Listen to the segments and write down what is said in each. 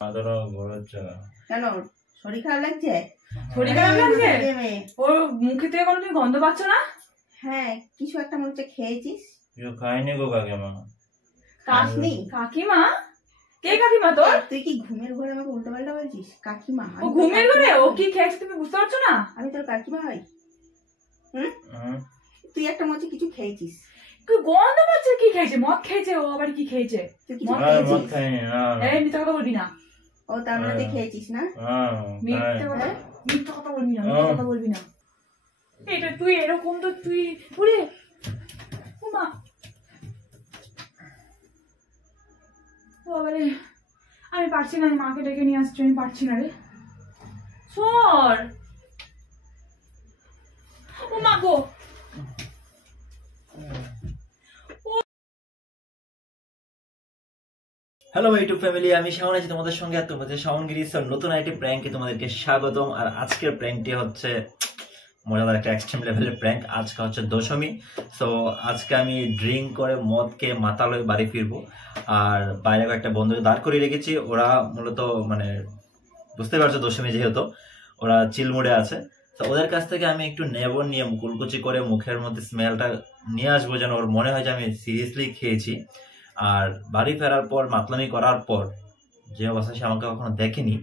মাথাটা ঘোরাচ্ছে কেন? শরীর খারাপ লাগছে? শরীর খারাপ লাগছে? ওর মুখে থেকে কোনো তুমি গন্ধ পাচ্ছ না? হ্যাঁ, কিছু একটা মনে হচ্ছে খেয়েছিস। কিছু খাইনি গো কাকিমা। খাসনি? কাকিমা? কে কাকিমা তোর? তুই কি ঘুমের ঘরে আমাকে উল্টো পাল্টা বলছিস? কাকিমা? ও ঘুমের ঘরে? ও কি খেয়েছে তুমি বুঝতে পারছো না? আমি তোর কাকিমা হই? তুই একটা মনে কিছু খেয়েছিস। গন্ধ পাচ্ছে কি খেয়েছে? মদ খেয়েছে ও আবার কি খেয়েছে? তুই কিছু খেয়েছিস? মদ খাইনি না। এই মিথ্যা কথা বলবি না। ও তার মানে তুই খেয়েছিস না? মিথ্যা কথা বলবি না, মিথ্যা কথা বলবি না। এটা তুই এরকম তো তুই ওরে মা বাবারে, আমি পারছি না, আমি মাকে ডেকে নিয়ে আসছি, আমি পারছি না রে। সর ও মা গো। হ্যালো ইউটিউব ফ্যামিলি, আমি শাওন আছি তোমাদের সঙ্গে। আর তোমাদের শাওন গিরিসের নতুন একটি প্র্যাঙ্কে তোমাদেরকে স্বাগতম। আর আজকের প্র্যাঙ্কটি হচ্ছে মজাদার একটা এক্সট্রিম লেভেলের প্র্যাঙ্ক। আজকে হচ্ছে দশমী। সো আজকে আমি ড্রিঙ্ক করে মদ খেয়ে মাতালয় বাড়ি ফিরবো। আর বাইরে একটা বন্ধুকে দাঁড় করিয়ে রেখেছি। ওরা মূলত মানে বুঝতে পারছো দশমী যেহেতু ওরা চিলমুড়ে আছে, তো ওদের কাছ থেকে আমি একটু নেবো, নিয়ে কুলকুচি করে মুখের মধ্যে স্মেলটা নিয়ে আসবো, যেন ওর মনে হয় যে আমি সিরিয়াসলি খেয়েছি। আর বাড়ি ফেরার পর মাতলামি করার পর যে অবস্থা, সে আমাকে কখনো দেখেনি,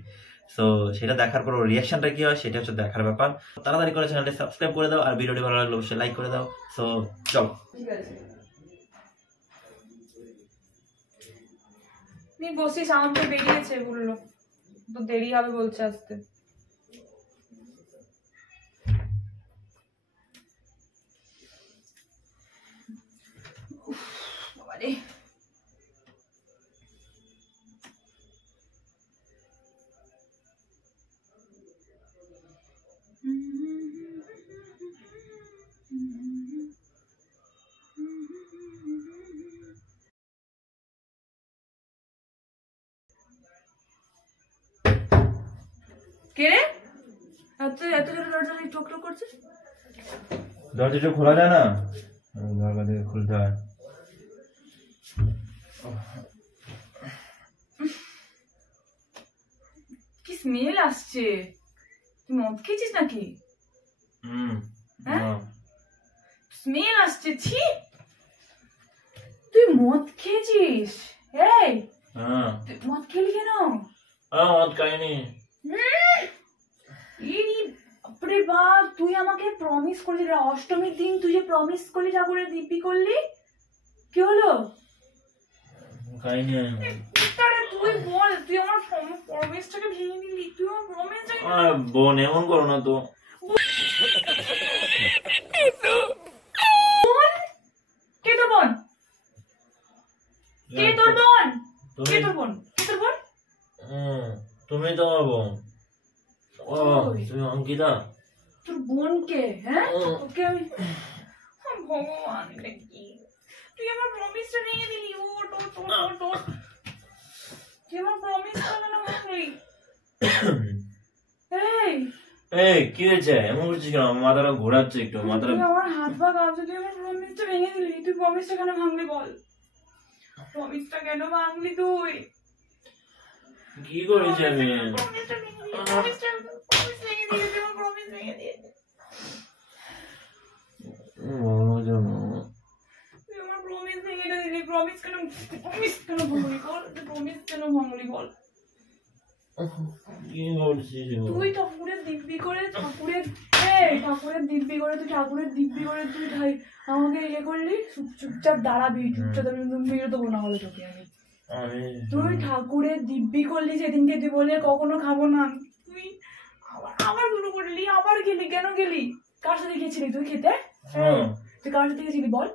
তো সেটা দেখার পর ওর রিয়াকশনটা কি হয় সেটা হচ্ছে দেখার ব্যাপার। তাড়াতাড়ি করে চ্যানেলটি সাবস্ক্রাইব করে দাও, আর ভিডিওটি ভালো লাগলে অবশ্যই লাইক করে দাও। সো চলো। তুই বসিস, আমার তো বেরিয়েছে বললো, তো দেরি হবে বলছে আসতে। বাবারে কে রে? এত এত জোরে দরজা ঠক ঠক করছে। দরজাটা খোলা যায় না, দরজা থেকে খুলতে হয়। কি স্মেল আসছে? তুই মদ খেয়েছিস নাকি? স্মেল আসছে, ছি। তুই মদ খেয়েছিস? এই তুই মদ খেলি কেন? মদ খাইনি। বাপরে বাপ, তুই আমাকে প্রমিস করলি অষ্টমীর দিন, তুই যে প্রমিস করলি ঠাকুরের দিব্যি করলি, কি হলো? খাইনি। তুই বল, তুই আমার প্রমিসটাকে ভেঙে দিলি। তুই আমার প্রমিসটাকে বোন এমন করো না তো। কে তোর বোন? কে তোর বোন? কে তোর বোন? কে তোর বোন? তুমি তো আমার বোন। তুমি অঙ্কিতা। তোর বোন কে? হ্যাঁ, ওকে আমি ভগবান কি, তুই আমার প্রমিসটা ভেঙে দিলি। ও তুই আমার প্রমিসটা কেন ভাঙলি? এই কি হয়েছে? এমন করছিস কেন? আমার মাথাটা ঘোরাচ্ছে একটু। মাথাটা আমার হাত পা কাঁপছে। তুই আমার প্রমিসটা ভেঙে দিলি। তুই প্রমিসটা কেন ভাঙলি বল? প্রমিসটা কেন ভাঙলি তুই? কি করেছি আমি? প্রমিসটা ভেঙে দিলি। প্রমিস ভেঙে দিলি। তুই আমার প্রমিস ভেঙে দিলি। তুই আমার প্রমিস ভেঙে দিলি। প্রমিস কেন ভাঙলি বল? প্রমিস কেন ভাঙলি বল? কি করছিস? তুই ঠাকুরের দিব্যি করে তুই আমাকে ইয়ে করলি। চুপচাপ দাঁড়াবি, চুপচাপ মেরে দেবো না হলে তোকে আমি। তুই ঠাকুরের দিব্যি করলি সেদিনকে, তুই বলে কখনো খাবো না, তুই আবার শুরু করলি, আবার গেলি। কেন গেলি? কার সাথে গেছিলি তুই খেতে? তুই কার সাথে গেছিলি বল?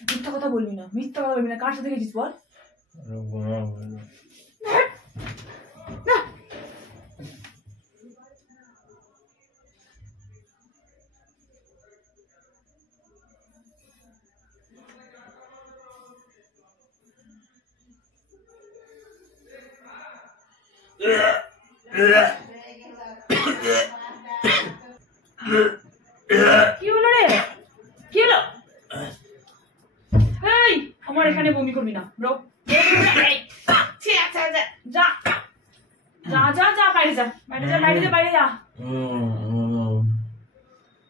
মিথ্যা কথা বলবি না, মিথ্যা কথা বলবি না। কার সাথে গেছিস বল? কি হলো রে? কি হলো? এই আমার এখানে বমি করবি না ব্রো। যা যা যা যা বাইরে যা বাইরে যা বাইরে যা বাইরে যা।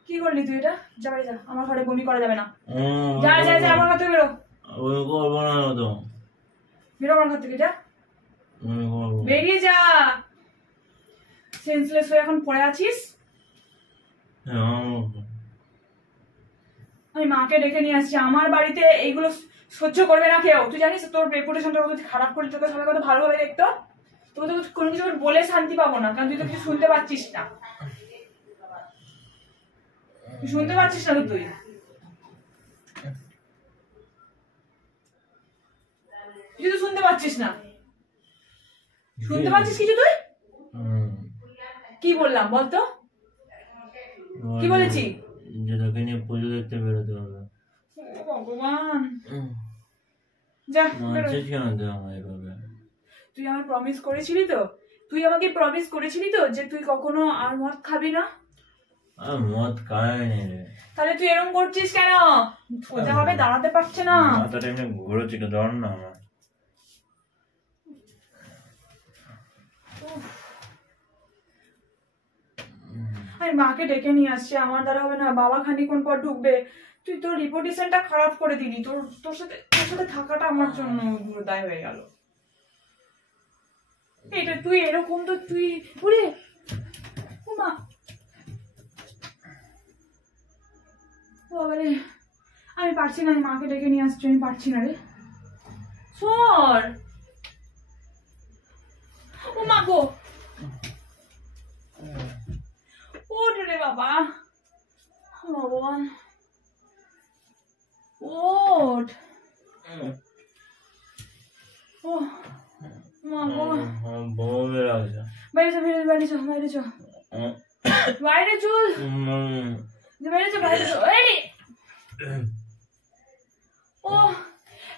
কি করলি তুই এটা? যা বাইরে যা, আমার ঘরে বমি করা যাবে না। যা যা যা আমার ঘর থেকে বেরো। বেরো আমার ঘর থেকে, যা বেরিয়ে যা। সেন্সলেস হয়ে এখন পড়ে আছিস। আমি মাকে ডেকে নিয়ে আসছি। আমার বাড়িতে এইগুলো সহ্য করবে না কেউ। তুই জানিস তোর রেপুটেশনটা কত খারাপ করে, তোকে সবাই কত ভালোভাবে দেখতো। তোকে তো কোনো কিছু বলে শান্তি পাবো না, কারণ তুই তো কিছু শুনতে পাচ্ছিস না। শুনতে পাচ্ছিস না তো তুই? তুই তো শুনতে পাচ্ছিস না। শুনতে পাচ্ছিস কিছু তুই? কি বললাম বলতো? কি বলেছি? যে তোকে নিয়ে পুজো দেখতে বেরোতে হবে। ভগবান, যা বেরো। তুই আমার প্রমিস করেছিলি তো? তুই আমাকে প্রমিস করেছিলি তো যে তুই কখনো আর মদ খাবি না? মদ খাইনি রে। তাহলে তুই এরকম করছিস কেন? সোজা ভাবে দাঁড়াতে পারছে না। মাথাটা এমনি ঘুরেছিল, ধর না আমার। আমি মাকে ডেকে নিয়ে আসছি, আমার দ্বারা হবে না। বাবা খানিক্ষণ পর ঢুকবে। তুই তোর রিপোর্টেশনটা খারাপ করে দিলি। তোর সাথে থাকাটা আমার জন্য দায় হয়ে গেল। এটা তুই এরকম তো তুই পুরে মা বাবারে, আমি পারছি না। আমি মাকে ডেকে নিয়ে আসছি, আমি পারছি না রে। সর ও মা গো, ওঠ রে বাবা, ভগবান ওঠ। ও মা গো, বাইরে যা বাইরে বাইরে যা বাইরে যা বাইরে চল বাইরে যা বাইরে চল। ও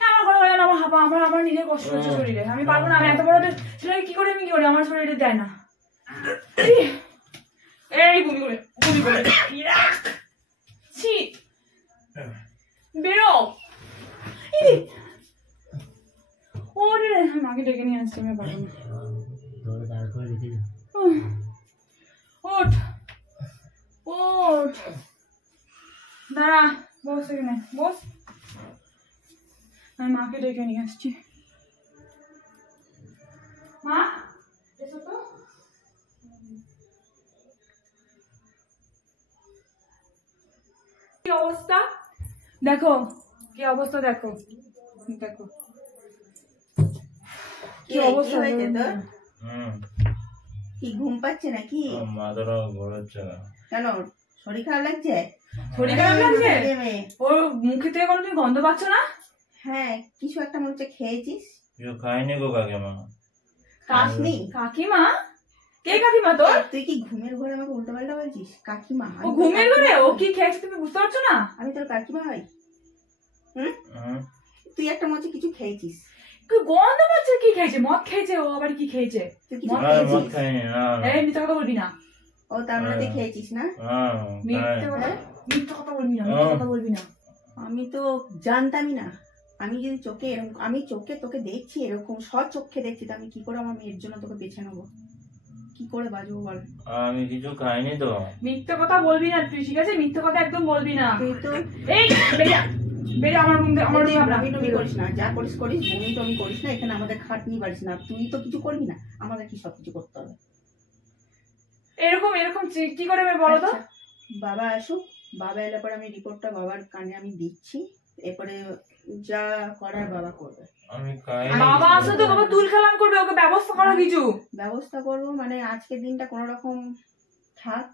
আমার ঘরে হয় না, আমার হাঁপা, আমার নিজের কষ্ট হচ্ছে শরীরে। আমি পারবো না। আমি এত বড় ছেলে কি করে আমি কি করি? আমার শরীরে দেয় না। এই বমি করে ছি, বেরো। ওরে মাকে ডেকে নিয়ে আসছি, আমি পারবো না। ওঠ ওঠ, দাঁড়া, বস এখানে বস। আমি মাকে ডেকে নিয়ে আসছি। মা এসো তো। কি অবস্থা দেখো, কি অবস্থা দেখো, দেখো কি অবস্থা হয়েছে তোর? কি ঘুম পাচ্ছে নাকি? মাথাটা ঘোরাচ্ছে না। কেন, শরীর খারাপ লাগছে? শরীর খারাপ লাগছে? ওর মুখে থেকে কোনো তুমি গন্ধ পাচ্ছ না? হ্যাঁ, কিছু একটা মনে হচ্ছে খেয়েছিস। খাইনি গো কাকিমা। খাসনি? কাকিমা? কে কাকিমা তোর? তুই কি ঘুমের ঘরে আমাকে উল্টো পাল্টা বলছিস? কাকিমা? ও ঘুমের ঘরে? ও কি খেয়েছে তুমি বুঝতে পারছো না? আমি তোর কাকিমা হই? তুই একটা মনে হচ্ছে কিছু খেয়েছিস। গন্ধ পাচ্ছে। কি খেয়েছে? মদ খেয়েছে। ও আবার কি খেয়েছে? তুই কিছু খেয়েছিস? এই মিথ্যা কথা বলবি না। ও তার মানে তুই খেয়েছিস না? মিথ্যা কথা বলবি না, মিথ্যা কথা বলবি না। আমি তো জানতামই না। আমি যদি চোখে এরকম, আমি চোখে তোকে দেখছি এরকম চোখে দেখছি, তো আমি কি করে আমার মেয়ের জন্য তোকে বেছে নেবো? কি করে বাজবো বল? আমি কিছু খাইনি তো। মিথ্যা কথা বলবি না তুই, ঠিক আছে? মিথ্যা কথা একদম বলবি না। তুই তো এই বেরিয়ে আমার রুম থেকে, আমার বমি টমি করিস না। যা করিস করিস, বমি টমি করিস না। এখানে আমাদের খাটনি পারিস না। তুই তো কিছু করবি না, আমাদের কি সবকিছু করতে হবে? এরকম এরকম কি করে বলো তো? বাবা আসুক, বাবা এলে পরে আমি রিপোর্টটা বাবার কানে আমি দিচ্ছি। এরপরে যা করার বাবা করবে। বাবা আসলে তো বাবা তুল খেলাম করবে, ওকে ব্যবস্থা করো কিছু। ব্যবস্থা করবো মানে আজকের দিনটা কোনো রকম থাক,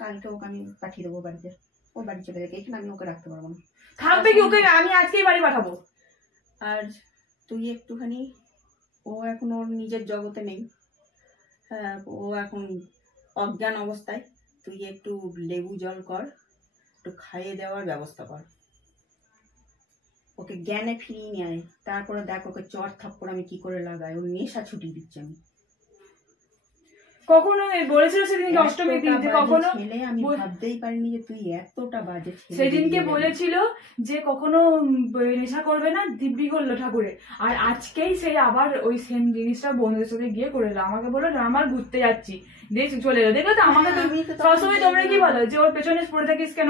কালকে ওকে আমি পাঠিয়ে দেবো বাড়িতে। ও বাড়ি চলে যাবে, এখানে আমি ওকে রাখতে পারবো না। থাকবে কি? ওকে আমি আজকেই বাড়ি পাঠাবো। আর তুই একটুখানি, ও এখন ওর নিজের জগতে নেই। হ্যাঁ, ও এখন অজ্ঞান অবস্থায়। তুই একটু লেবু জল কর, একটু খাইয়ে দেওয়ার ব্যবস্থা কর, ওকে জ্ঞানে ফিরিয়ে নিয়ে আয়। তারপরে দেখ ওকে চর থাপ্পড় আমি কি করে লাগাই। ওর নেশা ছুটিয়ে দিচ্ছি আমি। কখনো বলেছিল সেদিনকে অষ্টমীর দিন যে এতটা বাজে কখনো ছেলে আমি ভাবতেই পারিনি যে তুই এতটা বাজে ছেলে সেদিনকে বেরিয়ে গেলি। বলেছিল যে কখনো নেশা করবে না, দিব্যি করলো ঠাকুরে। আর আজকেই সে আবার ওই সেম জিনিসটা বন্ধুদের সাথে গিয়ে করে এলো। আমাকে বললো নর্মাল ঘুরতে যাচ্ছি, দিয়ে চলে এলো। দেখলো তো আমাকে তো আমি তো তখন সবসময় তোমরা কি বলো যে ওর পেছনে পড়ে থাকিস কেন,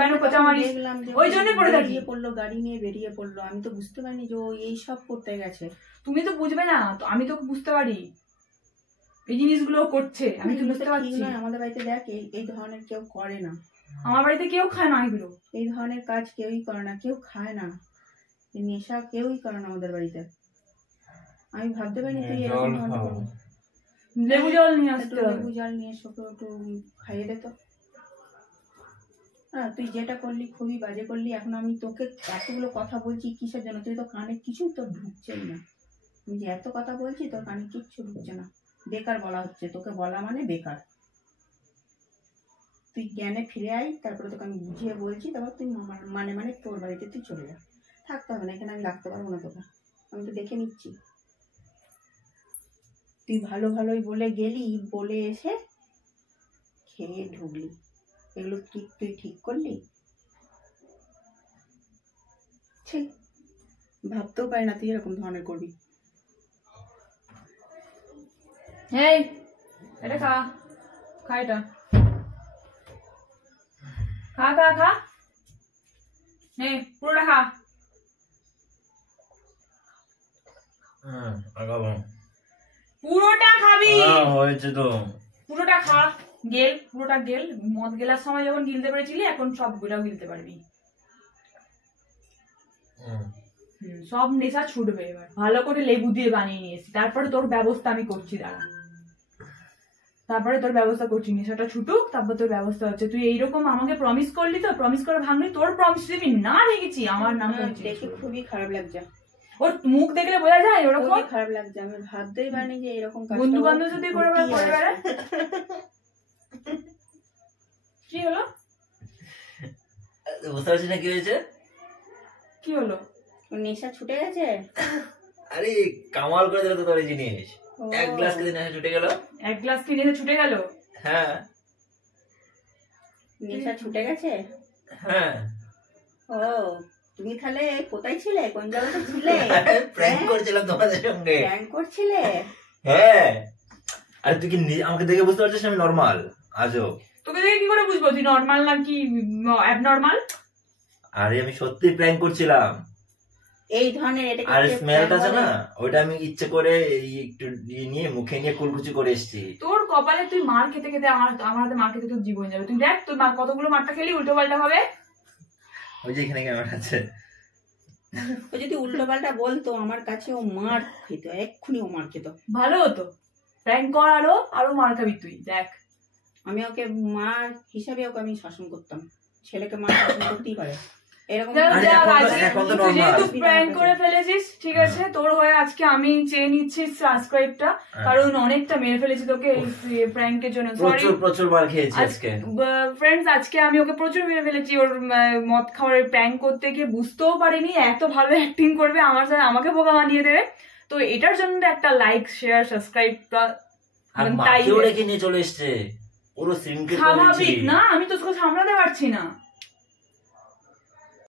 কেন কোচা মারিস, দেখলাম যে ওই জন্যই পড়ে থাকি। বেরিয়ে পড়লো, গাড়ি নিয়ে বেরিয়ে পড়লো। আমি তো বুঝতে পারিনি যে ও এই সব করতে গেছে। তুমি তো বুঝবে না, তো আমি তো বুঝতে পারি এই জিনিসগুলো করছে, আমি তো বুঝতে ঠিক পারছি। নয়, আমাদের বাড়িতে দেখ এই ধরনের কেউ করে না, আমার বাড়িতে কেউ খায় না এগুলো, এই ধরনের কাজ কেউই করে না, কেউ খায় না, এই নেশা কেউই করে না আমাদের বাড়িতে। আমি ভাবতে পারিনি তুই এরকম ধরনের করবি। লেবু জল নিয়ে একটু আসতে হবে। লেবু জল নিয়ে এসে ওকে একটু খাইয়ে দে তো। হ্যাঁ, তুই যেটা করলি খুবই বাজে করলি। এখন আমি তোকে এতগুলো কথা বলছি কিসের জন্য? তুই তো কানে কিছুই তোর ঢুকছেই না। আমি যে এত কথা বলছি তোর কানে কিচ্ছু ঢুকছে না, বেকার বলা হচ্ছে। তোকে বলা মানে বেকার। তুই জ্ঞানে ফিরে আয়, তারপরে তোকে আমি বুঝিয়ে বলছি, তারপর তুই মানে তোর বাড়িতে তুই চলে যা। থাকতে হবে না এখানে, আমি রাখতে পারবো না তোকে, আমি তো দেখে নিচ্ছি। তুই ভালো ভালোই বলে গেলি, বলে এসে খেয়ে ঢুকলি। এগুলো তুই ঠিক করলি? ঠিক ভাবতেও পারি না তুই এরকম ধরনের করবি। এই এটা খা, খা এটা, খা খা খা, নে পুরোটা খা। পুরোটা খাবি, হয়েছে তো। পুরোটা খা। গেল, পুরোটা গেল। মদ গেলার সময় যখন গিলতে পেরেছিলি, এখন সব গুলাও গিলতে পারবি। সব নেশা ছুটবে এবার। ভালো করে লেবু দিয়ে বানিয়ে নিয়েছি, তারপরে তোর ব্যবস্থা আমি করছি, দাঁড়া। তারপরে তোর ব্যবস্থা করছি, নেশাটা ছুটুক, তারপর তোর ব্যবস্থা হচ্ছে। তুই এইরকম আমাকে প্রমিস করলি তো, প্রমিস করে ভাঙলি। তোর প্রমিস আমি না রেখেছি, আমার নাম দেখে খুবই খারাপ লাগছে। ওর মুখ দেখলে বোঝা যায় ওরকম খুবই খারাপ লাগছে। আমি ভাবতেই পারিনি যে এরকম বন্ধু বান্ধব সাথে করে বেড়ায়। কি হলো? বুঝতে পারছিস না কি হয়েছে? কি হলো? নেশা ছুটে গেছে। আরে কামাল করে দিল তো তোর এই জিনিস। এক গ্লাস খেতে নেশা ছুটে গেল। এক গ্লাস কি নেশা ছুটে গেল? হ্যাঁ নেশা ছুটে গেছে। হ্যাঁ। ও তুমি তাহলে কোথায় ছিলে, কোন জায়গাতে ছিলে? প্র্যাঙ্ক করছিলাম তোমাদের সঙ্গে। প্র্যাঙ্ক করছিলে? হ্যাঁ। আরে তুই কি আমাকে দেখে বুঝতে পারছিস আমি নরমাল? আজও তোকে দেখে কি করে বুঝবো তুই নরমাল নাকি অ্যাবনরমাল? আরে আমি সত্যি প্র্যাঙ্ক করছিলাম। এই ধরনের এটা আর স্মেলটা আছে না, ওইটা আমি ইচ্ছে করে একটু নিয়ে মুখে নিয়ে কুলকুচি করে এসেছি। তোর কপালে তুই মার খেতে খেতে আমার হাতে মার খেতে তোর জীবন যাবে। তুই দেখ তোর কতগুলো মারটা খেলি উল্টো পাল্টা হবে। ওই যে এখানে ক্যামেরা আছে। ও যদি উল্টো পাল্টা বলতো আমার কাছে, ও মার খেত, এক্ষুনি ও মার খেত। ভালো হতো। প্র্যাঙ্ক কর, আরো মার খাবি তুই, দেখ। আমি ওকে মা হিসাবে ওকে আমি শাসন করতাম। ছেলেকে মা শাসন করতেই পারে এরকম। যেহেতু প্র্যাঙ্ক করে ফেলেছিস, ঠিক আছে, তোর হয়ে আজকে আমি চেয়ে নিচ্ছি সাবস্ক্রাইবটা, কারণ অনেকটা মেরে ফেলেছি তোকে এই প্র্যাঙ্কের জন্য। সরি, প্রচুর মার খেয়েছি আজকে। ফ্রেন্ডস, আজকে আমি ওকে প্রচুর মেরে ফেলেছি। ওর মদ খাওয়ার প্র্যাঙ্ক করতে গিয়ে বুঝতেও পারিনি এত ভালো অ্যাক্টিং করবে, আমার সাথে আমাকে বোকা বানিয়ে দেবে। তো এটার জন্য একটা লাইক, শেয়ার, সাবস্ক্রাইবটা তাই রেখে নিয়ে চলে এসছে। পুরো সিনকে স্বাভাবিক না, আমি তো তোকে সামলাতে পারছি না।